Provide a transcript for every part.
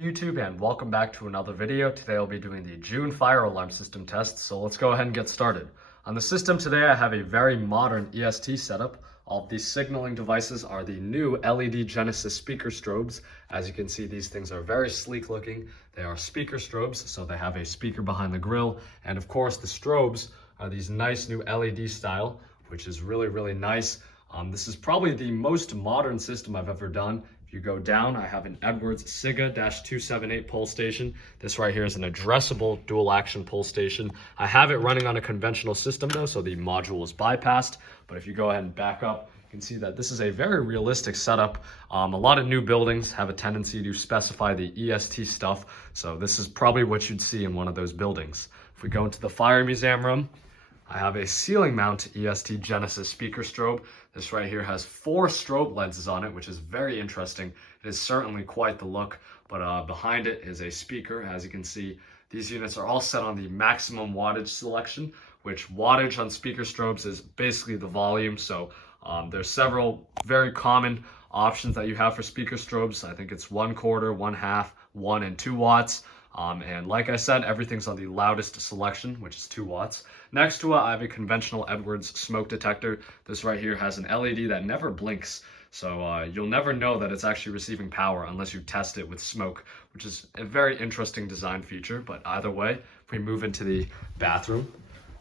YouTube, and welcome back to another video. Today I'll be doing the June fire alarm system test, so let's go ahead and get started. On the system today I have a very modern EST setup. All of these signaling devices are the new LED Genesis speaker strobes. As you can see, these things are very sleek looking. They are speaker strobes, so they have a speaker behind the grill, and of course the strobes are these nice new LED style, which is really nice. This is probably the most modern system I've ever done. If you go down, I have an Edwards Siga-278 pull station. This right here is an addressable dual action pull station. I have it running on a conventional system though, so the module is bypassed. But if you go ahead and back up, you can see that this is a very realistic setup. A lot of new buildings have a tendency to specify the EST stuff, so this is probably what you'd see in one of those buildings. If we go into the fire museum room, I have a ceiling mount EST Genesis speaker strobe. This right here has 4 strobe lenses on it, which is very interesting. It is certainly quite the look, but behind it is a speaker. As you can see, these units are all set on the maximum wattage selection, which wattage on speaker strobes is basically the volume. So there's several very common options that you have for speaker strobes. I think it's 1/4, 1/2, 1 and 2 watts. And like I said, everything's on the loudest selection, which is 2 watts. Next to it, I have a conventional Edwards smoke detector. This right here has an LED that never blinks. So you'll never know that it's actually receiving power unless you test it with smoke, which is a very interesting design feature. But either way, if we move into the bathroom,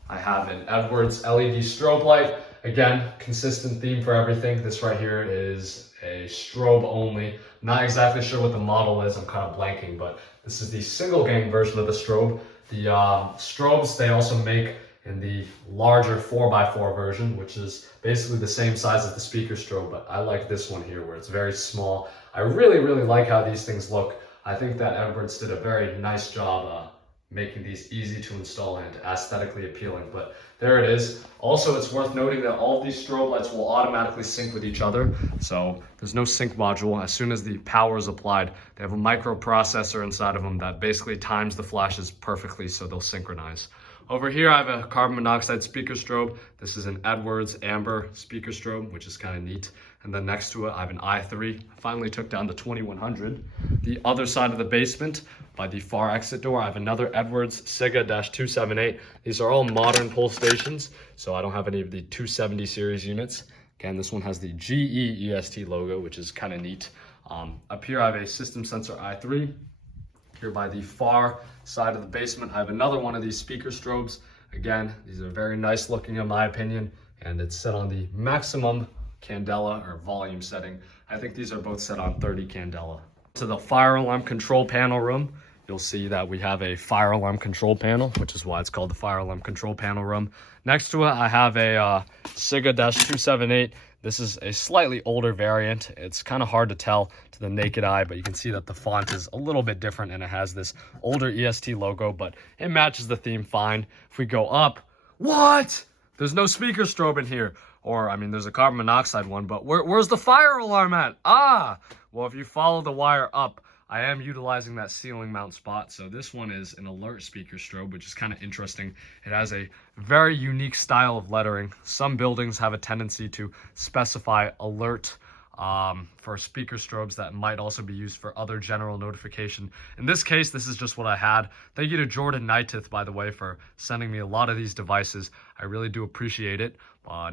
I have an Edwards LED strobe light. Again, consistent theme for everything. This right here is a strobe only. Not exactly sure what the model is, I'm kind of blanking, but this is the single gang version of the strobe. The strobes they also make in the larger 4x4 version, which is basically the same size as the speaker strobe, but I like this one here where it's very small. I really like how these things look. I think that Edwards did a very nice job making these easy to install and aesthetically appealing, but there it is. Also, it's worth noting that all of these strobe lights will automatically sync with each other, so there's no sync module. As soon as the power is applied, they have a microprocessor inside of them that basically times the flashes perfectly so they'll synchronize. Over here, I have a carbon monoxide speaker strobe. This is an Edwards amber speaker strobe, which is kind of neat. And then next to it, I have an i3. I finally took down the 2100. The other side of the basement, by the far exit door, I have another Edwards Siga-278. These are all modern pull stations, so I don't have any of the 270 series units. Again, this one has the GE EST logo, which is kind of neat. Up here, I have a system sensor i3. Here by the far side of the basement, I have another one of these speaker strobes. Again, these are very nice looking in my opinion, and it's set on the maximum candela or volume setting. I think these are both set on 30 candela. To the fire alarm control panel room, you'll see that we have a fire alarm control panel, which is why it's called the fire alarm control panel room. Next to it, I have a Siga-278. This is a slightly older variant. It's kind of hard to tell to the naked eye, but you can see that the font is a little bit different and it has this older EST logo, but it matches the theme fine. If we go up, what? There's no speaker strobe in here. Or, I mean, there's a carbon monoxide one, but where's the fire alarm at? Well, if you follow the wire up, I am utilizing that ceiling mount spot. So this one is an alert speaker strobe, which is kind of interesting. It has a very unique style of lettering. Some buildings have a tendency to specify alert for speaker strobes that might also be used for other general notification. In this case, this is just what I had. Thank you to Jordan Knightith, by the way, for sending me a lot of these devices. I really do appreciate it.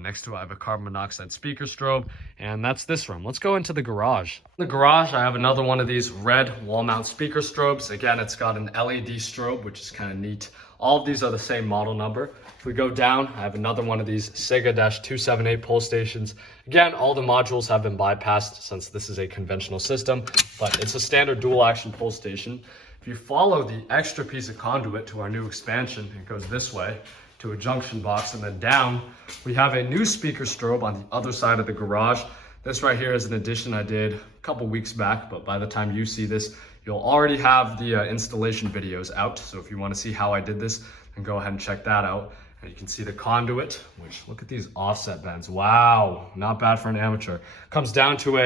Next to it, I have a carbon monoxide speaker strobe, and that's this room. Let's go into the garage. In the garage, I have another one of these red wall mount speaker strobes. Again, it's got an LED strobe, which is kind of neat. All of these are the same model number. If we go down, I have another one of these Siga-278 pull stations. Again, all the modules have been bypassed since this is a conventional system, but it's a standard dual action pull station. If you follow the extra piece of conduit to our new expansion, it goes this way to a junction box, and then down we have a new speaker strobe on the other side of the garage. This right here is an addition I did a couple weeks back, but by the time you see this, you'll already have the installation videos out. So if you want to see how I did this, then go ahead and check that out. And you can see the conduit, which look at these offset bends. Wow, not bad for an amateur. Comes down to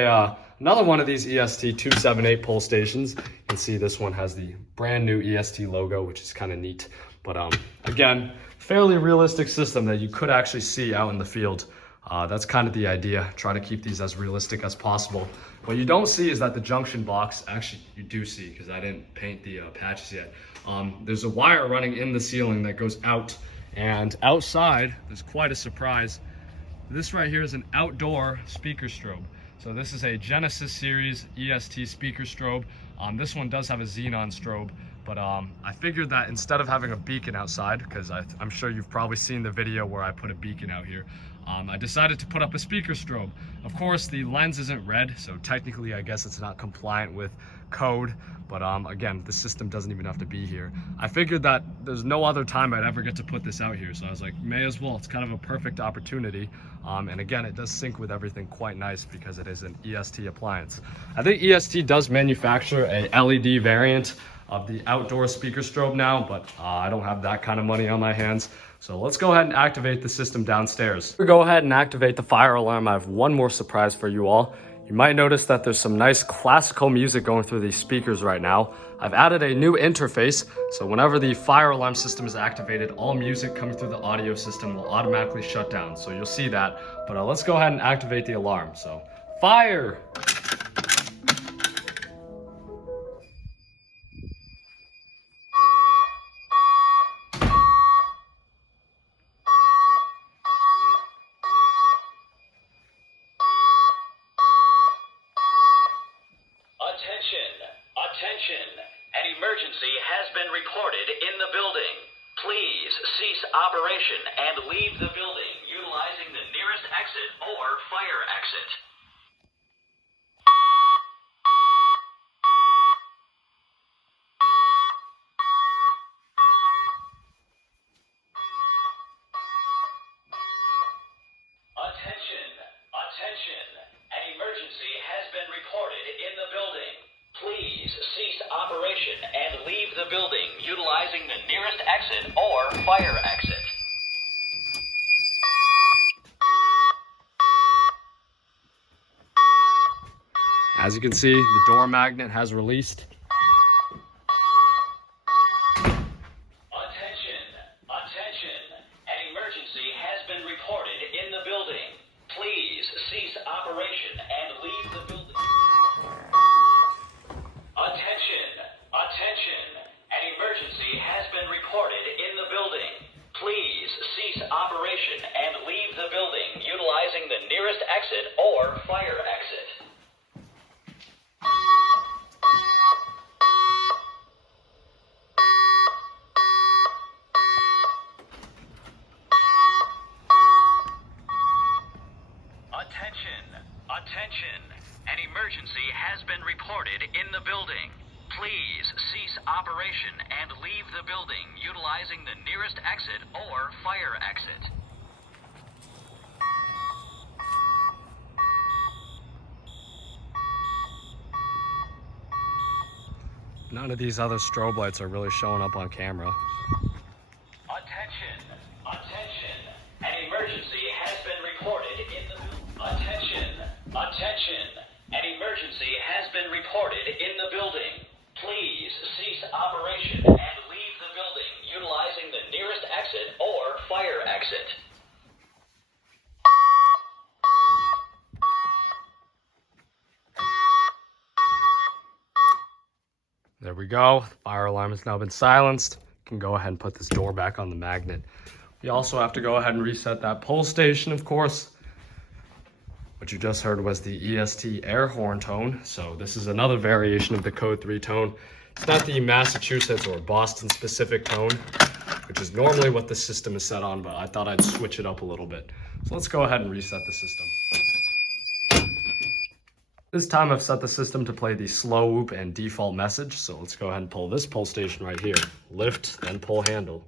another one of these EST 278 pull stations. You can see this one has the brand new EST logo, which is kind of neat. But again, fairly realistic system that you could actually see out in the field. That's kind of the idea. Try to keep these as realistic as possible. What you don't see is that the junction box, actually you do see because I didn't paint the patches yet. There's a wire running in the ceiling that goes out, and outside, there's quite a surprise. This right here is an outdoor speaker strobe. So this is a Genesis series EST speaker strobe. This one does have a xenon strobe, but I figured that instead of having a beacon outside, because I'm sure you've probably seen the video where I put a beacon out here, I decided to put up a speaker strobe. Of course, the lens isn't red, so technically I guess it's not compliant with code, but again, the system doesn't even have to be here. I figured that there's no other time I'd ever get to put this out here, so I was like, may as well. It's kind of a perfect opportunity. And again, it does sync with everything quite nice because it is an EST appliance. I think EST does manufacture a LED variant of the outdoor speaker strobe now, but I don't have that kind of money on my hands. So let's go ahead and activate the system downstairs. We'll go ahead and activate the fire alarm. I have one more surprise for you all. You might notice that there's some nice classical music going through these speakers right now. I've added a new interface, so whenever the fire alarm system is activated, all music coming through the audio system will automatically shut down. So you'll see that, but let's go ahead and activate the alarm. So, fire! Attention! An emergency has been reported in the building. Please cease operation and leave the building utilizing the nearest exit or fire exit. Attention! An emergency has been reported in the building. Please cease operation and leave the building utilizing the nearest exit or fire exit. As you can see, the door magnet has released. Attention! An emergency has been reported in the building. Please cease operation and leave the building. Attention! An emergency has been reported in the building. Please cease operation and leave the building utilizing the nearest exit or fire exit. Attention! An emergency has been reported in the building. Please cease operation and leave the building utilizing the nearest exit or fire exit. None of these other strobe lights are really showing up on camera. Attention! An emergency has been reported in the Attention! An emergency has been reported in the building. Please cease operation and leave the building utilizing the nearest exit or fire exit. There we go. The fire alarm has now been silenced. You can go ahead and put this door back on the magnet. We also have to go ahead and reset that pull station, of course. What you just heard was the EST air horn tone. So this is another variation of the code 3 tone. It's not the Massachusetts or Boston specific tone, which is normally what the system is set on, but I thought I'd switch it up a little bit. So let's go ahead and reset the system. This time I've set the system to play the slow whoop and default message. So let's go ahead and pull this pull station right here. Lift, then pull handle.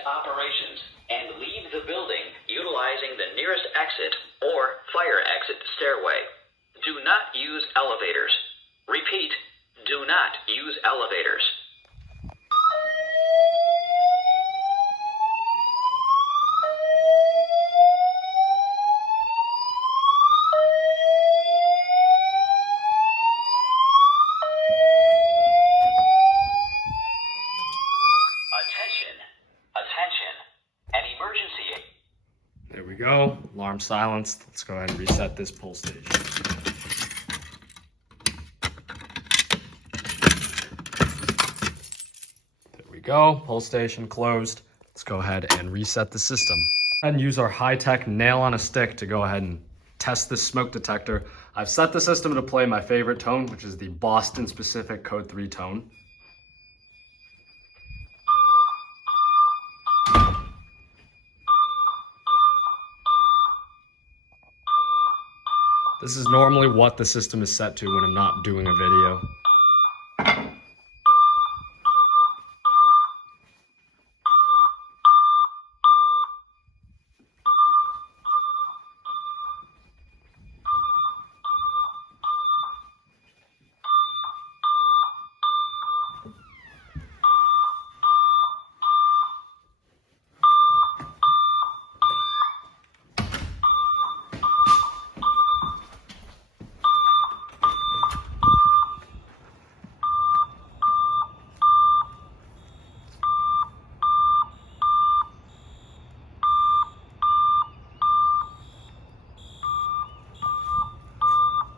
Operations and leave the building utilizing the nearest exit or fire exit stairway. Do Do not use elevators. Repeat, do not use elevators. Attention, attention. An emergency. There we go. Alarm silenced. Let's go ahead and reset this pull station. There we go. Pull station closed. Let's go ahead and reset the system. And use our high-tech nail on a stick to go ahead and test this smoke detector. I've set the system to play my favorite tone, which is the Boston specific code 3 tone. This is normally what the system is set to when I'm not doing a video.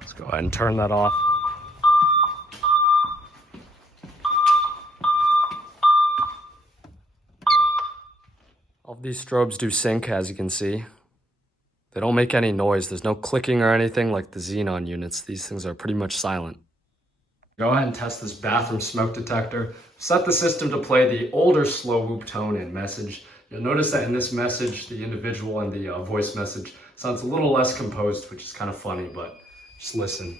Let's go ahead and turn that off. All of these strobes do sync, as you can see. They don't make any noise. There's no clicking or anything like the xenon units. These things are pretty much silent. Go ahead and test this bathroom smoke detector. Set the system to play the older slow whoop tone and message. You'll notice that in this message, the individual and the voice message sounds a little less composed, which is kind of funny, but just listen.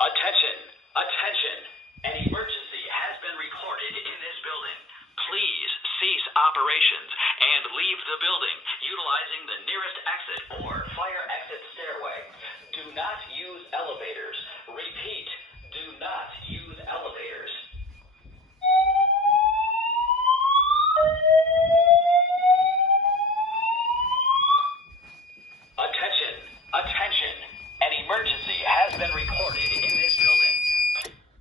Attention, attention. An emergency has been reported in this building. Please cease operations and leave the building utilizing the nearest exit or fire exit stairway. Do not use elevators. Repeat, do not use elevators. Attention, attention. An emergency has been reported in this building.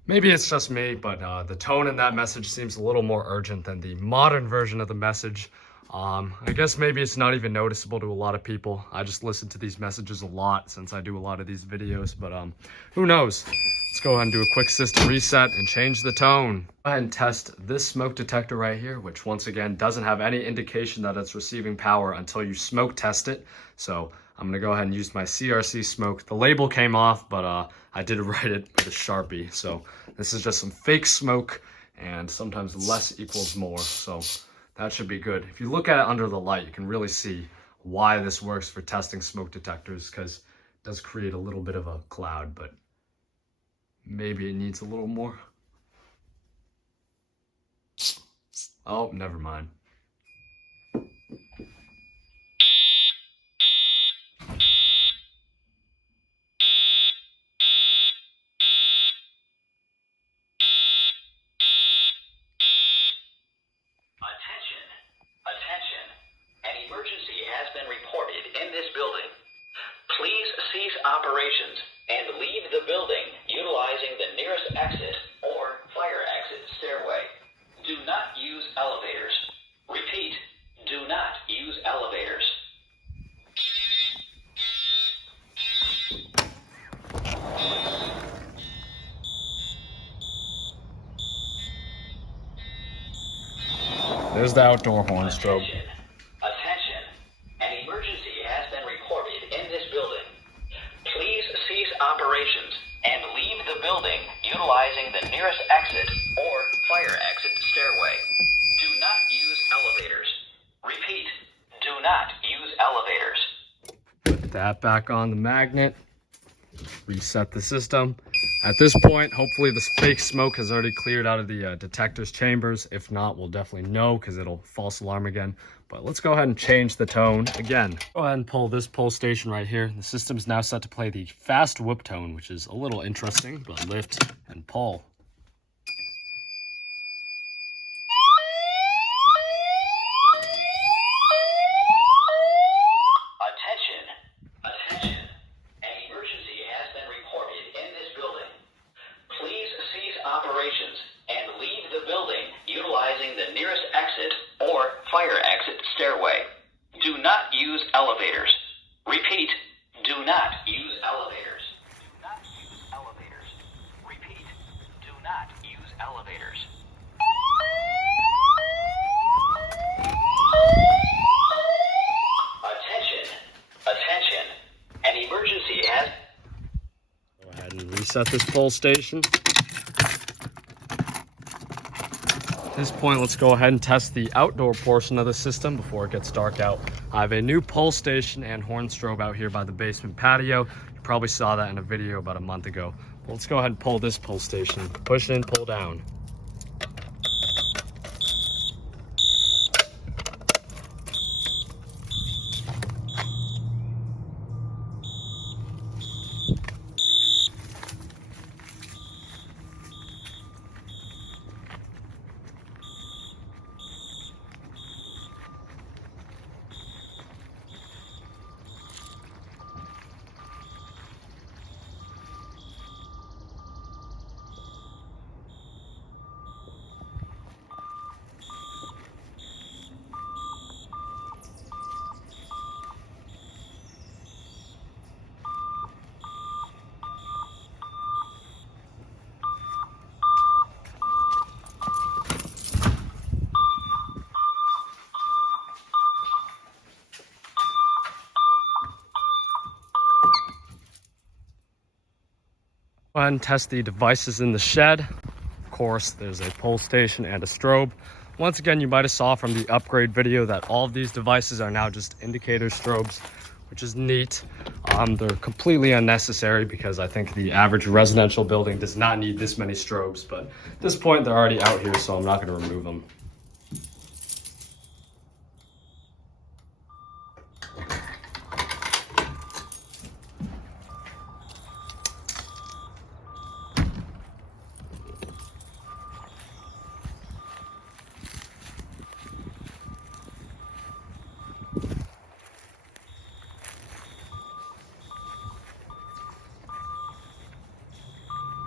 Maybe it's just me, but the tone in that message seems a little more urgent than the modern version of the message. I guess maybe it's not even noticeable to a lot of people. I just listen to these messages a lot since I do a lot of these videos, but who knows? Let's go ahead and do a quick system reset and change the tone. Go ahead and test this smoke detector right here, which once again doesn't have any indication that it's receiving power until you smoke test it. So I'm gonna go ahead and use my CRC smoke. The label came off, but I did write it with a Sharpie. So this is just some fake smoke, and sometimes less equals more. So that should be good. If you look at it under the light, you can really see why this works for testing smoke detectors, because it does create a little bit of a cloud, but maybe it needs a little more. Oh, never mind. Attention, attention. An emergency has been reported in this building. Please cease operations and leave the building utilizing the nearest exit or fire exit stairway. Do not use elevators. Repeat, do not use elevators. There's the outdoor horn strobe. Attention, attention. An emergency has been reported in this building. Please cease operations and leave the building utilizing the nearest exit or fire exit stairway. Do not use elevators. Repeat, do not use elevators. Put that back on the magnet. Reset the system. At this point, hopefully this fake smoke has already cleared out of the detector's chambers. If not, we'll definitely know because it'll false alarm again. But let's go ahead and change the tone again. Go ahead and pull this pull station right here. The system's now set to play the fast whoop tone, which is a little interesting, but lift and pull. Attention. An emergency has been reported in this building. Please cease operations and leave the building utilizing the nearest exit or fire exit stairway. Do not use elevators. Repeat, do not use elevators. Do not use elevators. Repeat, do not use elevators. Attention. An emergency has... Go ahead and reset this pull station. At this point, let's go ahead and test the outdoor portion of the system before it gets dark out. I have a new pull station and horn strobe out here by the basement patio. You probably saw that in a video about a month ago. But let's go ahead and pull this pull station. Push in, pull down. Go ahead and test the devices in the shed. Of course, there's a pull station and a strobe. Once again, you might have saw from the upgrade video that all of these devices are now just indicator strobes, which is neat. They're completely unnecessary because I think the average residential building does not need this many strobes, but at this point they're already out here, so I'm not going to remove them.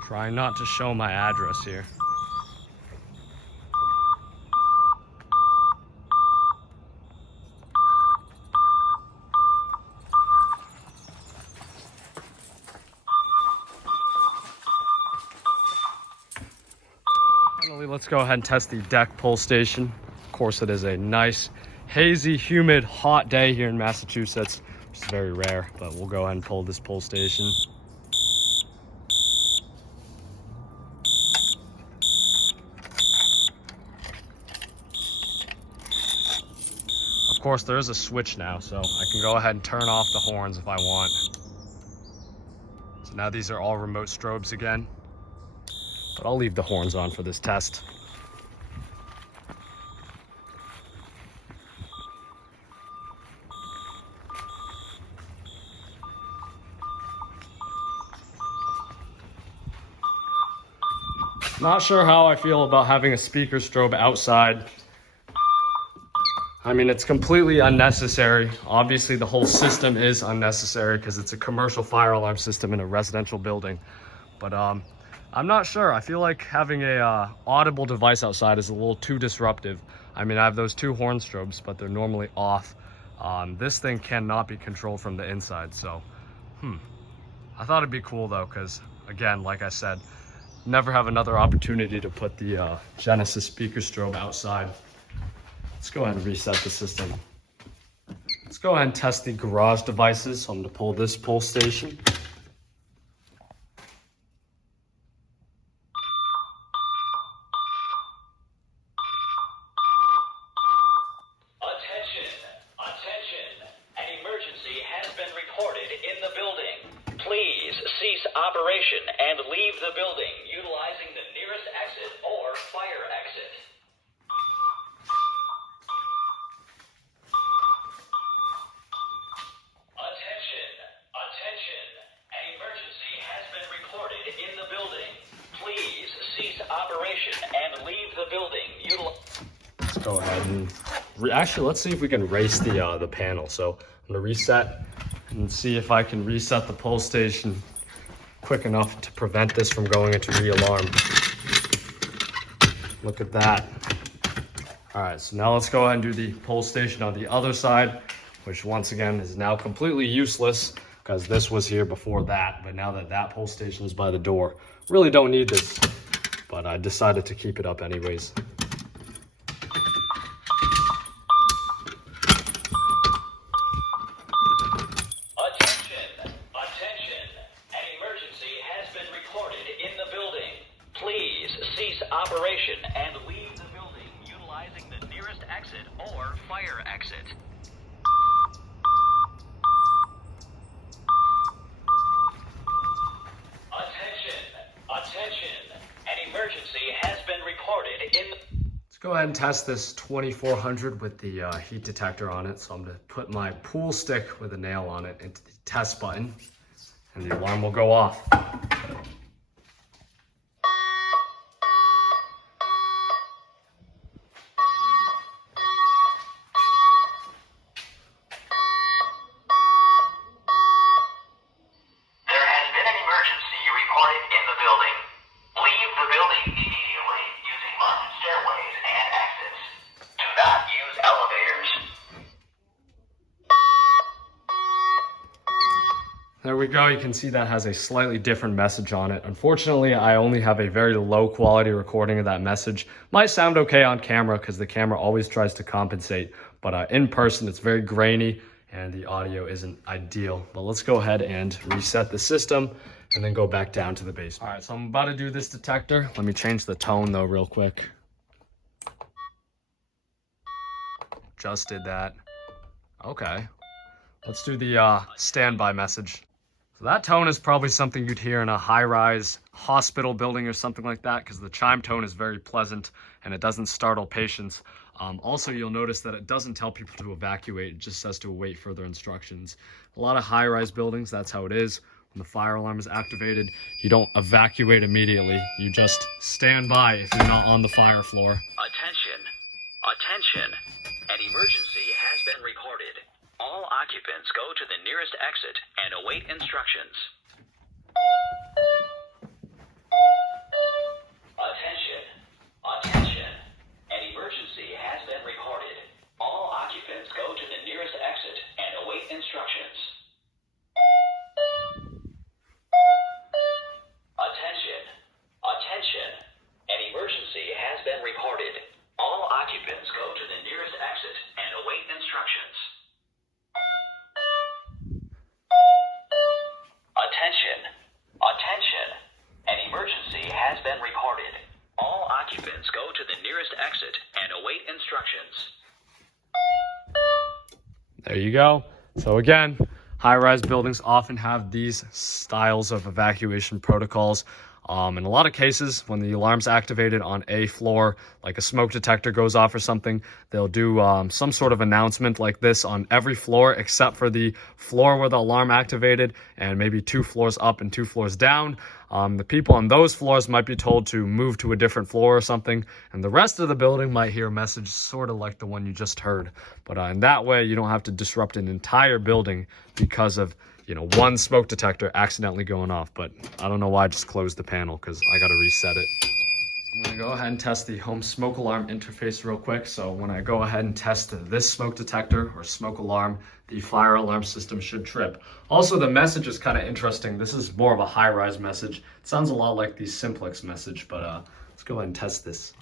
Try not to show my address here. Finally, let's go ahead and test the deck pull station. Of course, it is a nice, hazy, humid, hot day here in Massachusetts, which is very rare, but we'll go ahead and pull this pull station. Of course, there is a switch now, so I can go ahead and turn off the horns if I want. So now these are all remote strobes again, but I'll leave the horns on for this test. Not sure how I feel about having a speaker strobe outside. I mean, it's completely unnecessary. Obviously, the whole system is unnecessary because it's a commercial fire alarm system in a residential building. But I'm not sure. I feel like having a audible device outside is a little too disruptive. I mean, I have those two horn strobes, but they're normally off. This thing cannot be controlled from the inside, so I thought it'd be cool though, because again, like I said, never have another opportunity to put the Genesis speaker strobe outside. Let's go ahead and reset the system. Let's go ahead and test the garage devices. So I'm going to pull this pull station. Attention. An emergency has been reported in the building. Please cease operations operation and leave the building utilizing the nearest exit or fire exit. Attention! Attention! An emergency has been reported in the building. Please cease operation and leave the building. Let's go ahead and actually, let's see if we can erase the panel. So I'm gonna reset and see if I can reset the pull station quick enough to prevent this from going into re-alarm. Look at that. All right, so now let's go ahead and do the pull station on the other side, which once again is now completely useless because this was here before that, but now that that pull station is by the door, really don't need this, but I decided to keep it up anyways. Operation and leave the building utilizing the nearest exit or fire exit. Attention! Attention! An emergency has been reported in the... Let's go ahead and test this 2400 with the heat detector on it. So I'm going to put my pool stick with a nail on it into the test button and the alarm will go off. There we go. You can see that has a slightly different message on it. Unfortunately, I only have a very low quality recording of that message. Might sound okay on camera because the camera always tries to compensate, but in person it's very grainy and the audio isn't ideal. But let's go ahead and reset the system and then go back down to the basement. All right, so I'm about to do this detector. Let me change the tone though real quick. Just did that. Okay. Let's do the standby message. So that tone is probably something you'd hear in a high-rise hospital building or something like that because the chime tone is very pleasant and it doesn't startle patients. Also, you'll notice that it doesn't tell people to evacuate. It just says to await further instructions. A lot of high-rise buildings, that's how it is. When the fire alarm is activated, you don't evacuate immediately. You just stand by if you're not on the fire floor. Attention! Attention! An emergency has been reported. All occupants go to the nearest exit and await instructions. Attention! Attention! An emergency has been reported. All occupants go to the nearest exit and await instructions. Attention! Attention! An emergency has been reported. All occupants go to the nearest exit and await instructions. Attention! Attention! An emergency has been reported. All occupants go to the nearest exit and await instructions. There you go. So again, high-rise buildings often have these styles of evacuation protocols. In a lot of cases, when the alarm's activated on a floor, like a smoke detector goes off or something, they'll do some sort of announcement like this on every floor except for the floor where the alarm activated and maybe 2 floors up and 2 floors down. The people on those floors might be told to move to a different floor or something, and the rest of the building might hear a message sort of like the one you just heard. But in that way, you don't have to disrupt an entire building because of one smoke detector accidentally going off. But I don't know why I just closed the panel because I got to reset it. I'm going to go ahead and test the home smoke alarm interface real quick. So when I go ahead and test this smoke detector or smoke alarm, the fire alarm system should trip. Also, the message is kind of interesting. This is more of a high-rise message. It sounds a lot like the simplex message, but let's go ahead and test this.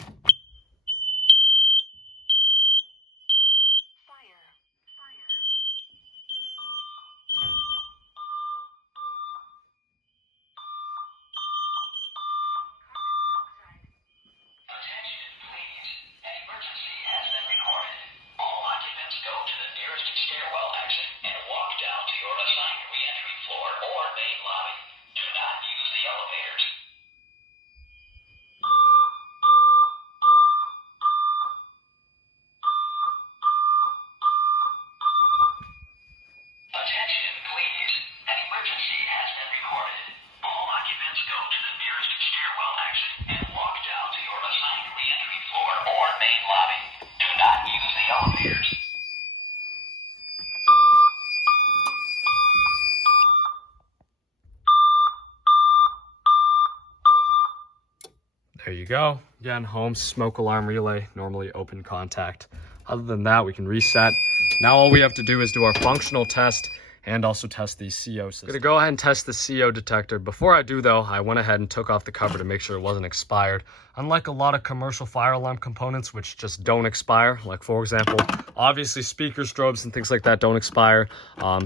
There you go. Again, home smoke alarm relay, normally open contact. Other than that, we can reset. Now all we have to do is do our functional test and also test the CO system. I'm gonna go ahead and test the CO detector. Before I do though, I went ahead and took off the cover to make sure it wasn't expired. Unlike a lot of commercial fire alarm components, which just don't expire, like for example, obviously speakers, strobes, and things like that don't expire.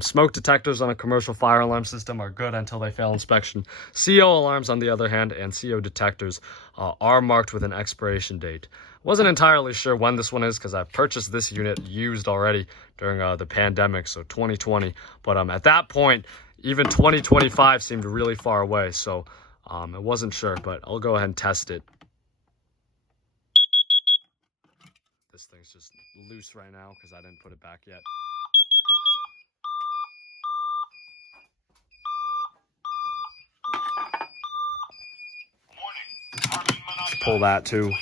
Smoke detectors on a commercial fire alarm system are good until they fail inspection. CO alarms, on the other hand, and CO detectors are marked with an expiration date. Wasn't entirely sure when this one is because I purchased this unit used already during the pandemic, so 2020. But at that point, even 2025 seemed really far away, so I wasn't sure, but I'll go ahead and test it. This thing's just loose right now because I didn't put it back yet. Pull that too.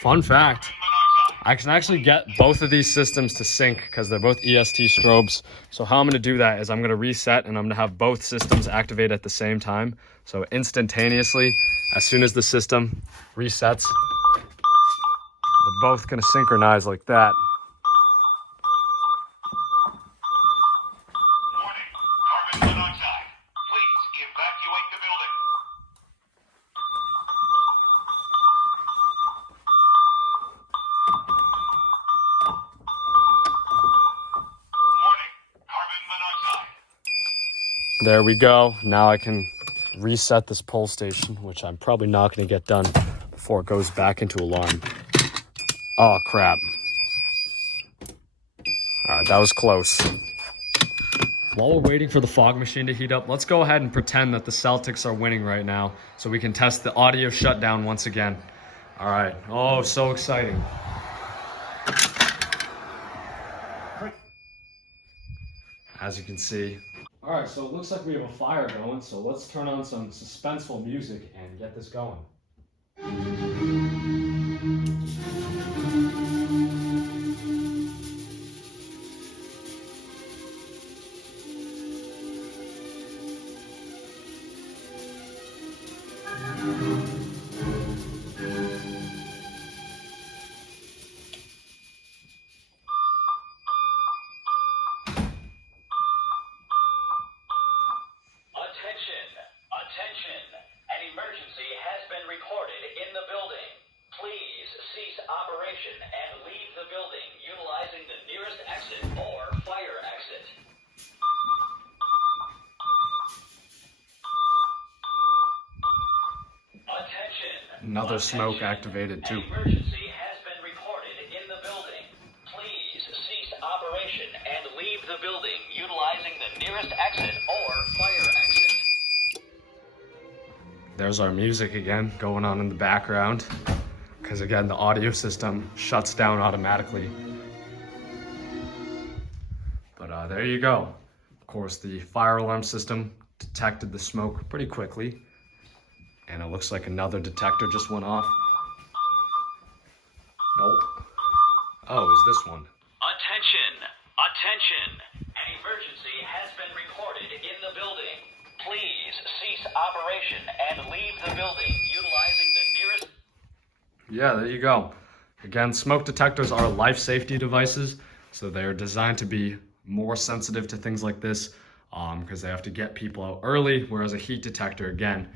Fun fact, I can actually get both of these systems to sync because they're both EST strobes. So how I'm going to do that is I'm going to reset and I'm going to have both systems activate at the same time. So instantaneously, as soon as the system resets, they're both going to synchronize like that. There we go. Now I can reset this pull station, which I'm probably not going to get done before it goes back into alarm. Oh, crap. All right, that was close. While we're waiting for the fog machine to heat up, let's go ahead and pretend that the Celtics are winning right now so we can test the audio shutdown once again. All right. Oh, so exciting. As you can see. All right, so it looks like we have a fire going, so let's turn on some suspenseful music and get this going. Attention! An emergency has been reported in the building. Please cease operation and leave the building utilizing the nearest exit or fire exit. Attention! Another smoke activated too. An emergency has been reported in the building. Please cease operation and leave the building utilizing the nearest exit or fire exit. There's our music again going on in the background because again the audio system shuts down automatically. But there you go. Of course, the fire alarm system detected the smoke pretty quickly, and it looks like another detector just went off. Nope. Oh, is this one? Attention! An emergency has been reported in the building. Please cease operation and leave the building utilizing the nearest... Yeah, there you go. Again, smoke detectors are life safety devices, so they're designed to be more sensitive to things like this because they have to get people out early, whereas a heat detector, again,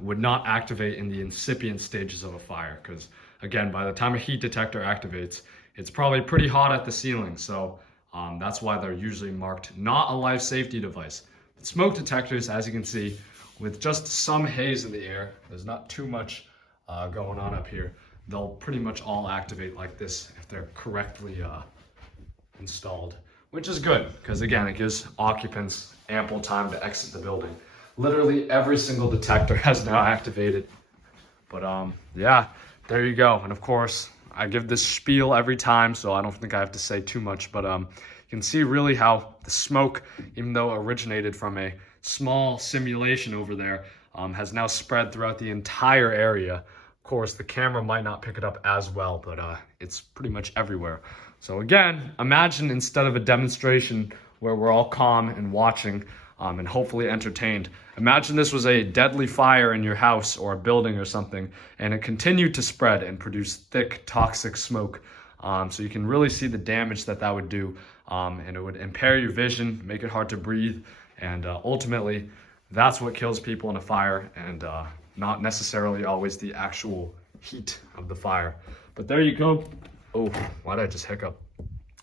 would not activate in the incipient stages of a fire because, again, by the time a heat detector activates, it's probably pretty hot at the ceiling, so that's why they're usually marked not a life safety device. But smoke detectors, as you can see, with just some haze in the air, there's not too much going on up here, they'll pretty much all activate like this if they're correctly installed, which is good because, again, it gives occupants ample time to exit the building. Literally every single detector has now activated. But yeah, there you go. And of course, I give this spiel every time, so I don't think I have to say too much, but you can see really how the smoke, even though it originated from a small simulation over there, has now spread throughout the entire area. Of course, the camera might not pick it up as well, but it's pretty much everywhere. So again, imagine instead of a demonstration where we're all calm and watching and hopefully entertained, imagine this was a deadly fire in your house or a building or something, and it continued to spread and produce thick, toxic smoke. So you can really see the damage that that would do, and it would impair your vision, make it hard to breathe, and ultimately, that's what kills people in a fire, and not necessarily always the actual heat of the fire. But there you go. Oh, why did I just hiccup?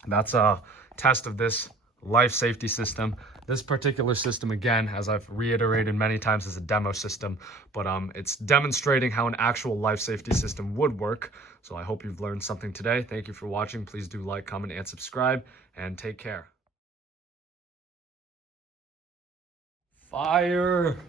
That's a test of this life safety system. This particular system, again, as I've reiterated many times, is a demo system, but it's demonstrating how an actual life safety system would work. So I hope you've learned something today. Thank you for watching. Please do like, comment, and subscribe, and take care. Fire!